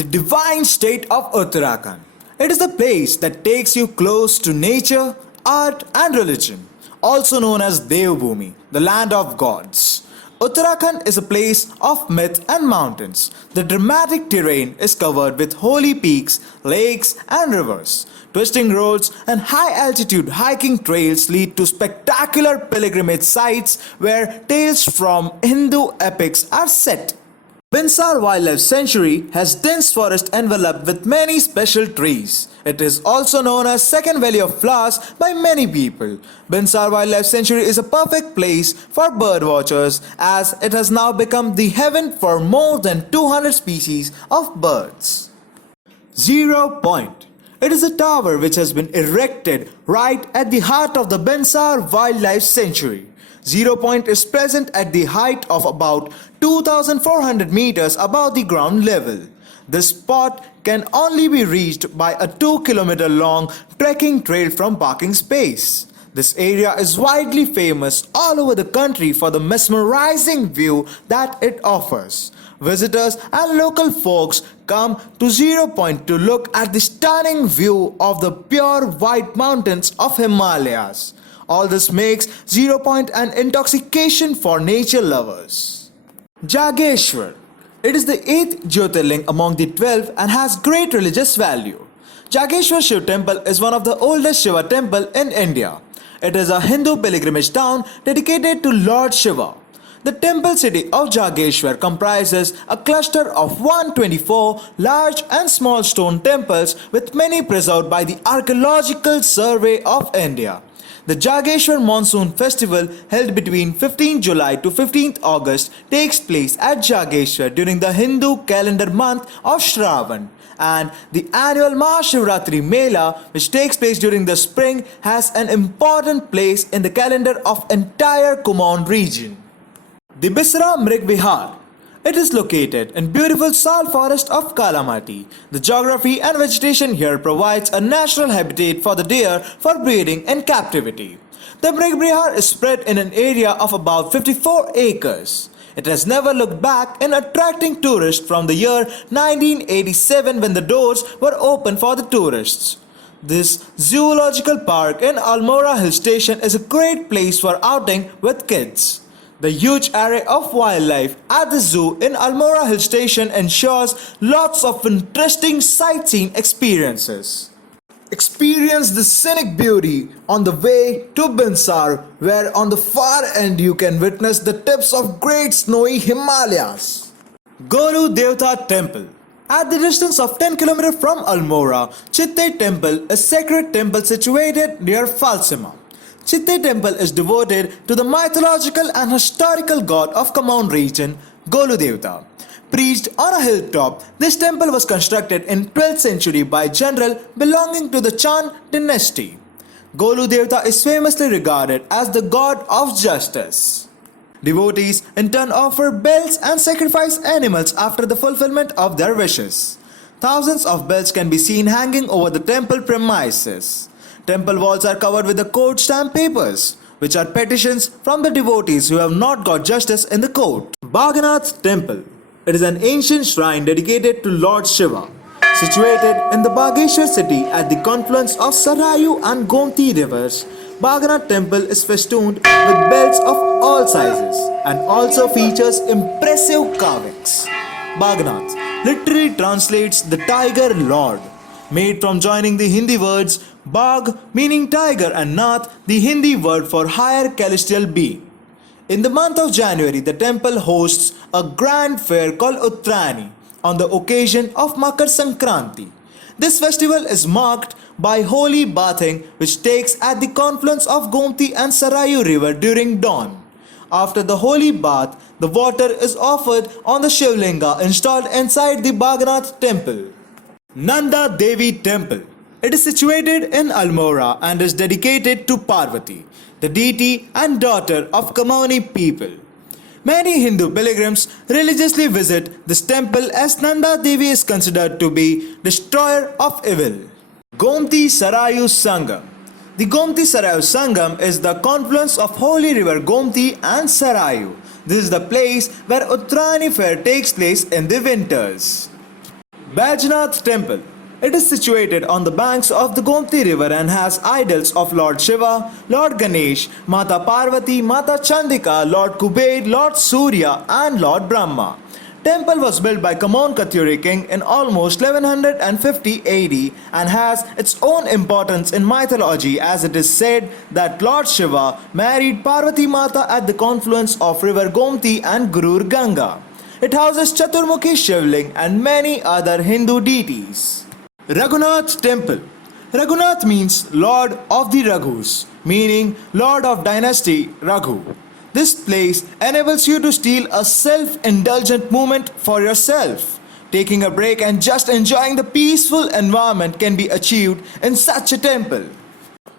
the divine state of Uttarakhand. It is the place that takes you close to nature, art, and religion, also known as Devbhumi, the land of gods. Uttarakhand is a place of myth and mountains. The dramatic terrain is covered with holy peaks, lakes, and rivers. Twisting roads and high altitude hiking trails lead to spectacular pilgrimage sites where tales from Hindu epics are set. Binsar Wildlife Sanctuary has dense forest enveloped with many special trees. It is also known as Second Valley of Flowers by many people. Binsar Wildlife Sanctuary is a perfect place for bird watchers as it has now become the haven for more than 200 species of birds. 0 Point. It is a tower which has been erected right at the heart of the Binsar Wildlife Sanctuary. 0 Point is present at the height of about 2,400 meters above the ground level. This spot can only be reached by a 2-kilometer long trekking trail from parking space. This area is widely famous all over the country for the mesmerizing view that it offers. Visitors and local folks come to 0 Point to look at the stunning view of the pure white mountains of Himalayas. All this makes 0 Point an intoxication for nature lovers. Jageshwar. It is the 8th Jyotirling among the 12 and has great religious value. Jageshwar Shiv Temple is one of the oldest Shiva temple in India. It is a Hindu pilgrimage town dedicated to Lord Shiva. The temple city of Jageshwar comprises a cluster of 124 large and small stone temples with many preserved by the Archaeological Survey of India. The Jageshwar Monsoon Festival, held between 15 July to 15 August, takes place at Jageshwar during the Hindu calendar month of Shravan. And the annual Mahashivratri Mela, which takes place during the spring, has an important place in the calendar of entire Kumaoni region. The Bisra Mrig Vihar. It is located in beautiful sal forest of Kalamati. The geography and vegetation here provides a natural habitat for the deer for breeding in captivity. The Mrig Vihar is spread in an area of about 54 acres. It has never looked back in attracting tourists from the year 1987 when the doors were open for the tourists. This zoological park in Almora hill station is a great place for outing with kids. The huge array of wildlife at the zoo in Almora hill station ensures lots of interesting sightseeing experiences. Experience the scenic beauty on the way to Binsar, where on the far end you can witness the tips of great snowy Himalayas. Golu Devta Temple. At the distance of 10 km from Almora, Chitte Temple is a sacred temple situated near Falsima. Chitte Temple is devoted to the mythological and historical god of Kumaoni region, Golu Devta. Perched on a hilltop, this temple was constructed in 12th century by a general belonging to the Chand dynasty. Golu Devta is famously regarded as the god of justice. Devotees in turn offer bells and sacrifice animals after the fulfillment of their wishes. Thousands of bells can be seen hanging over the temple premises. Temple walls are covered with the court stamp papers, which are petitions from the devotees who have not got justice in the court. Bageshwar Temple. It is an ancient shrine dedicated to Lord Shiva, situated in the Bageshwar city at the confluence of Sarayu and Gomti rivers. Bageshwar Temple is festooned with bells of all sizes and also features impressive carvings. Bageshwar literally translates the Tiger Lord, made from joining the Hindi words Bag meaning tiger and Nath, the Hindi word for higher celestial being. In the month of January, the temple hosts a grand fair called Uttarani on the occasion of Makar Sankranti. This festival is marked by holy bathing which takes at the confluence of Gomti and Sarayu river during dawn. After the holy bath, the water is offered on the Shivlinga installed inside the Bageshwar temple. Nanda Devi Temple. It is situated in Almora and is dedicated to Parvati, the deity and daughter of Kumaoni people. Many Hindu pilgrims religiously visit this temple as Nanda Devi is considered to be destroyer of evil. Gomti Sarayu Sangam. The Gomti Sarayu Sangam is the confluence of holy river Gomti and Sarayu. This is the place where Uttarani fair takes place in the winters. Bajnath Temple. It is situated on the banks of the Gomti River and has idols of Lord Shiva, Lord Ganesh, Mata Parvati, Mata Chandika, Lord Kubeid, Lord Surya and Lord Brahma. Temple was built by Kumaoni Katyuri king in almost 1150 AD and has its own importance in mythology, as it is said that Lord Shiva married Parvati Mata at the confluence of river Gomti and Gurur Ganga. It houses Chaturmukhi Shivling and many other Hindu deities. Raghunath Temple. Raghunath means Lord of the Raghus, meaning Lord of Dynasty Raghu. This place enables you to steal a self-indulgent moment for yourself. Taking a break and just enjoying the peaceful environment can be achieved in such a temple.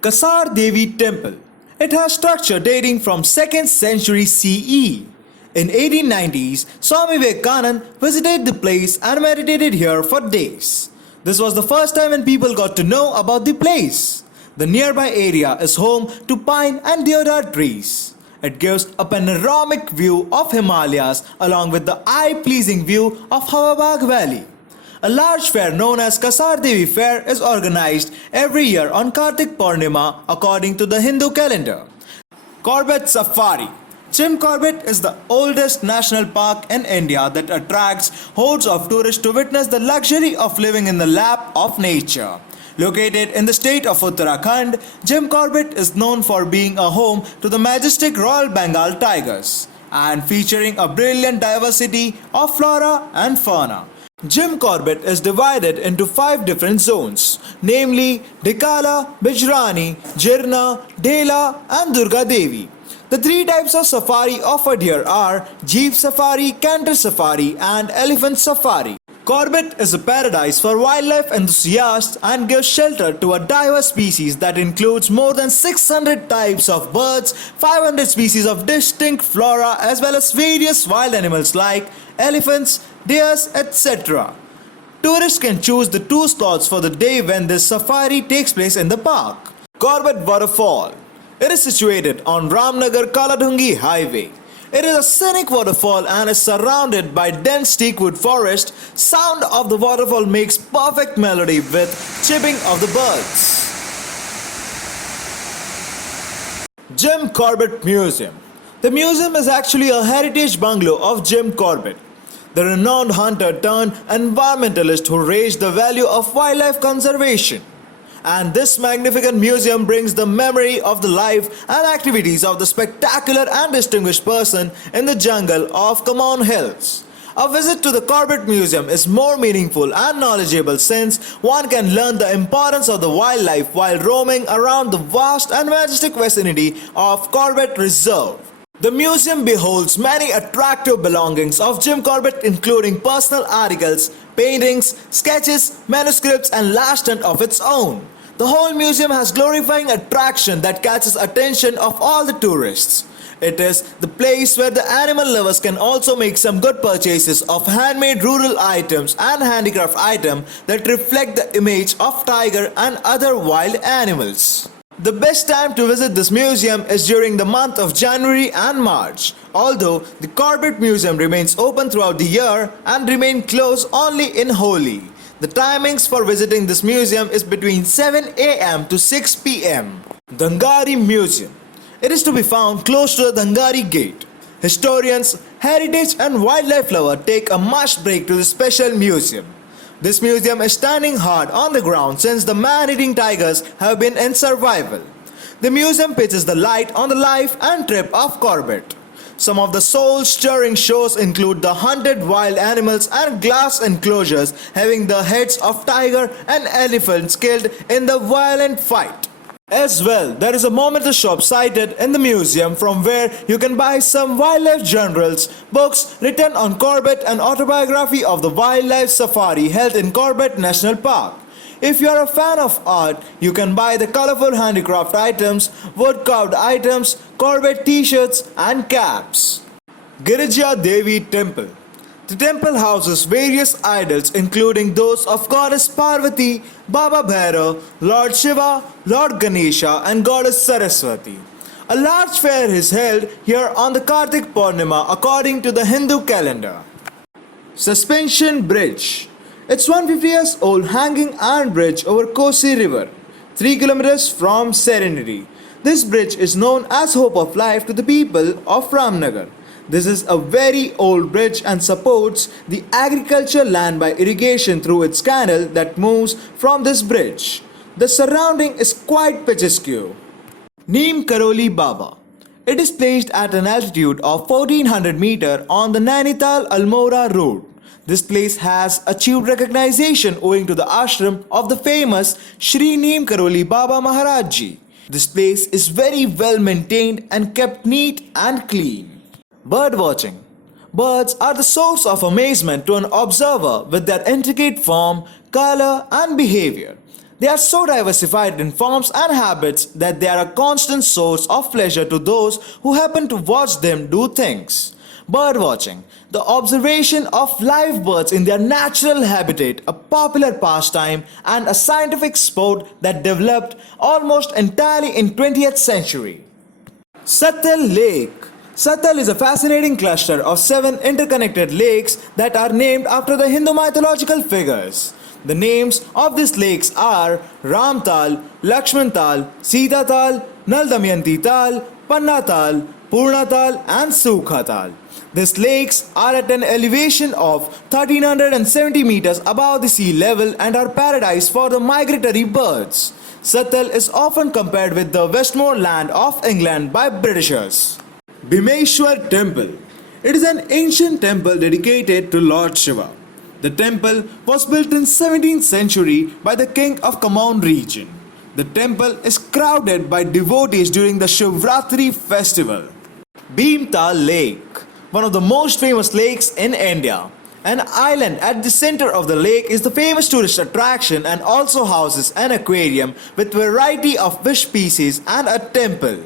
Kasar Devi Temple. It has structure dating from 2nd century CE. In 1890s, Swami Vivekananda visited the place and meditated here for days. This was the first time when people got to know about the place. The nearby area is home to pine and deodar trees. It gives a panoramic view of Himalayas along with the eye-pleasing view of Hawabag Valley. A large fair known as Kasar Devi Fair is organized every year on Kartik Purnima according to the Hindu calendar. Corbett Safari. Jim Corbett is the oldest national park in India that attracts hordes of tourists to witness the luxury of living in the lap of nature. Located in the state of Uttarakhand, Jim Corbett is known for being a home to the majestic Royal Bengal tigers and featuring a brilliant diversity of flora and fauna. Jim Corbett is divided into 5 different zones, namely Dikala, Bijrani, Jirna, Dela and Durga Devi. The 3 types of safari offered here are Jeep Safari, Canter Safari and Elephant Safari. Corbett is a paradise for wildlife enthusiasts and gives shelter to a diverse species that includes more than 600 types of birds, 500 species of distinct flora as well as various wild animals like elephants, deers, etc. Tourists can choose the 2 slots for the day when this safari takes place in the park. Corbett Waterfall. It is situated on Ramnagar-Kaladhungi Highway. It is a scenic waterfall and is surrounded by dense teakwood forest. Sound of the waterfall makes perfect melody with chirping of the birds. Jim Corbett Museum. The museum is actually a heritage bungalow of Jim Corbett, the renowned hunter turned environmentalist who raised the value of wildlife conservation. And this magnificent museum brings the memory of the life and activities of the spectacular and distinguished person in the jungle of Kumaoni Hills. A visit to the Corbett Museum is more meaningful and knowledgeable since one can learn the importance of the wildlife while roaming around the vast and majestic vicinity of Corbett Reserve. The museum beholds many attractive belongings of Jim Corbett, including personal articles, paintings, sketches, manuscripts and last stand of its own. The whole museum has glorifying attraction that catches attention of all the tourists. It is the place where the animal lovers can also make some good purchases of handmade rural items and handicraft items that reflect the image of tiger and other wild animals. The best time to visit this museum is during the month of January and March, although the Corbett Museum remains open throughout the year and remains closed only in Holi. The timings for visiting this museum is between 7 am to 6 pm. Dangari Museum. It is to be found close to the Dangari Gate. Historians, heritage and wildlife lovers take a must break to this special museum. This museum is standing hard on the ground since the man-eating tigers have been in survival. The museum pitches the light on the life and trip of Corbett. Some of the soul-stirring shows include the hunted wild animals and glass enclosures having the heads of tiger and elephants killed in the violent fight. As well, there is a memento shop sited in the museum from where you can buy some wildlife journals, books written on Corbett and autobiography of the wildlife safari held in Corbett National Park. If you are a fan of art, you can buy the colorful handicraft items, wood-carved items, Corbett t-shirts and caps. Girija Devi Temple. The temple houses various idols including those of Goddess Parvati, Baba Bhairav, Lord Shiva, Lord Ganesha and Goddess Saraswati. A large fair is held here on the Kartik Purnima according to the Hindu calendar. Suspension Bridge. It's 150 years old hanging iron bridge over Kosi River, 3 kilometers from Serenity. This bridge is known as Hope of Life to the people of Ramnagar. This is a very old bridge and supports the agricultural land by irrigation through its canal that moves from this bridge. The surrounding is quite picturesque. Neem Karoli Baba. It is placed at an altitude of 1400 meter on the Nainital Almora road. This place has achieved recognition owing to the ashram of the famous Shri Neem Karoli Baba Maharaj Ji. This place is very well maintained and kept neat and clean. Bird watching. Birds are the source of amazement to an observer with their intricate form, color and behavior. They are so diversified in forms and habits that they are a constant source of pleasure to those who happen to watch them do things. Bird watching. The observation of live birds in their natural habitat, a popular pastime and a scientific sport that developed almost entirely in 20th century. Satal Lake. Satal is a fascinating cluster of 7 interconnected lakes that are named after the Hindu mythological figures. The names of these lakes are Ramtal, Lakshmantal, Sitatal, Naldamyanti-tal, Pannatal, Purnatal and Sukhatal. These lakes are at an elevation of 1370 meters above the sea level and are paradise for the migratory birds. Satal is often compared with the Westmoreland of England by Britishers. Bimeshwar Temple. It is an ancient temple dedicated to Lord Shiva. The temple was built in 17th century by the king of Kumaoni region. The temple is crowded by devotees during the Shivratri festival. Bhimtal Lake, one of the most famous lakes in India. An island at the center of the lake is the famous tourist attraction and also houses an aquarium with variety of fish species and a temple.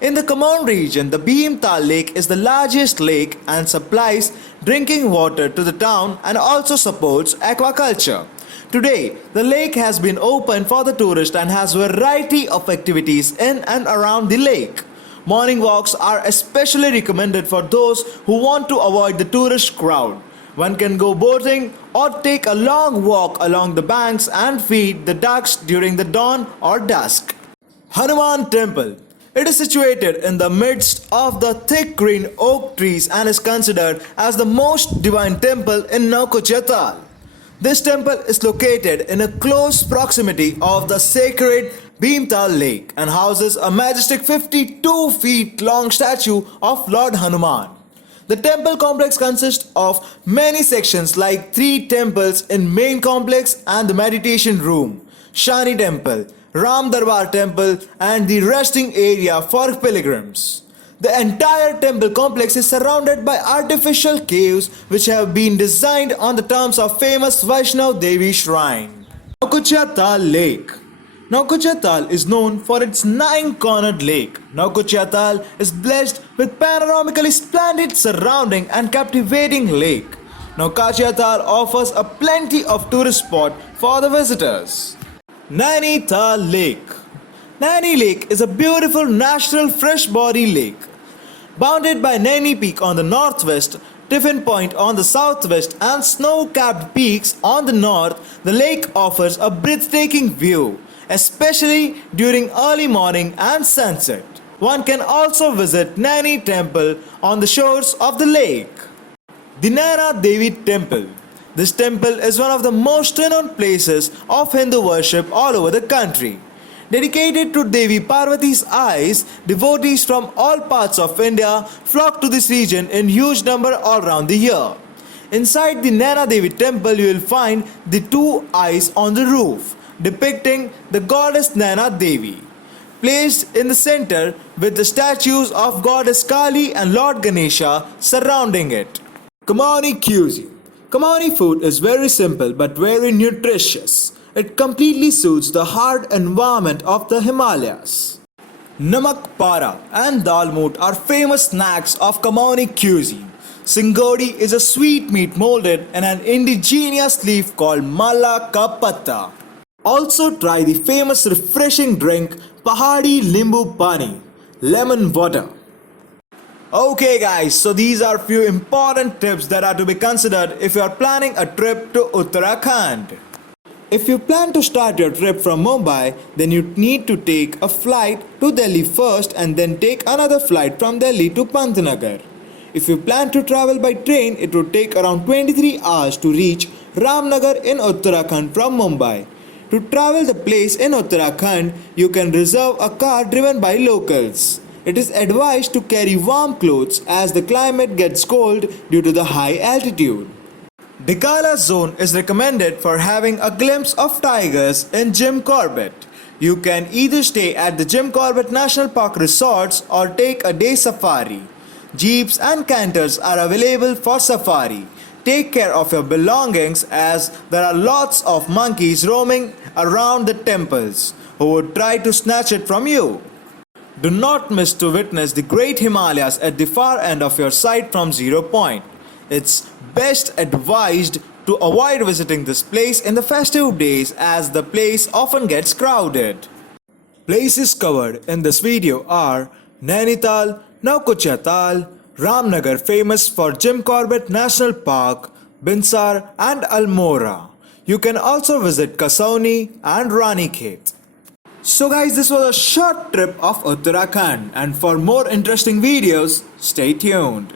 In the Kumaoni region, the Bhimtal Lake is the largest lake and supplies drinking water to the town and also supports aquaculture. Today, the lake has been opened for the tourist and has a variety of activities in and around the lake. Morning walks are especially recommended for those who want to avoid the tourist crowd. One can go boating or take a long walk along the banks and feed the ducks during the dawn or dusk. Hanuman Temple. It is situated in the midst of the thick green oak trees and is considered as the most divine temple in Naukuchiatal. This temple is located in a close proximity of the sacred Bhimtal Lake and houses a majestic 52 feet long statue of Lord Hanuman. The temple complex consists of many sections like 3 temples in main complex and the meditation room, Shani Temple, Ram Darbar Temple and the resting area for pilgrims. The entire temple complex is surrounded by artificial caves which have been designed on the terms of famous Vaishnav Devi shrine. Naukuchiatal Lake. Naukuchiatal is known for its 9-cornered lake. Naukuchiatal is blessed with panoramically splendid surrounding and captivating lake. Naukuchiatal offers a plenty of tourist spot for the visitors. Nainital Lake. Naini Lake is a beautiful natural freshwater lake. Bounded by Naini Peak on the northwest, Tiffin Point on the southwest and snow-capped peaks on the north, the lake offers a breathtaking view, especially during early morning and sunset. One can also visit Naini Temple on the shores of the lake. The Nanda Devi Temple. This temple is one of the most renowned places of Hindu worship all over the country. Dedicated to Devi Parvati's eyes, devotees from all parts of India flock to this region in huge number all around the year. Inside the Nanda Devi temple you will find the 2 eyes on the roof, depicting the goddess Nanda Devi, placed in the center with the statues of goddess Kali and Lord Ganesha surrounding it. Kumaoni Cuisine. Kumaoni food is very simple but very nutritious. It completely suits the hard environment of the Himalayas. Namak Para and Dal Moot are famous snacks of Kumaoni cuisine. Singodi is a sweet meat molded in an indigenous leaf called Mala Ka Patta. Also try the famous refreshing drink Pahadi Limbu Pani, lemon water. Okay guys, so these are few important tips that are to be considered if you are planning a trip to Uttarakhand. If you plan to start your trip from Mumbai, then you need to take a flight to Delhi first and then take another flight from Delhi to Pantnagar. If you plan to travel by train, it would take around 23 hours to reach Ramnagar in Uttarakhand from Mumbai. To travel the place in Uttarakhand, you can reserve a car driven by locals. It is advised to carry warm clothes as the climate gets cold due to the high altitude. Dikala zone is recommended for having a glimpse of tigers in Jim Corbett. You can either stay at the Jim Corbett National Park resorts or take a day safari. Jeeps and canters are available for safari. Take care of your belongings as there are lots of monkeys roaming around the temples who would try to snatch it from you. Do not miss to witness the great Himalayas at the far end of your sight from 0 point. It's best advised to avoid visiting this place in the festive days as the place often gets crowded. Places covered in this video are Nainital, Naukuchiatal, Ramnagar famous for Jim Corbett National Park, Binsar and Almora. You can also visit Kumaoni and Ranikhet. So guys, this was a short trip of Uttarakhand, and for more interesting videos, stay tuned.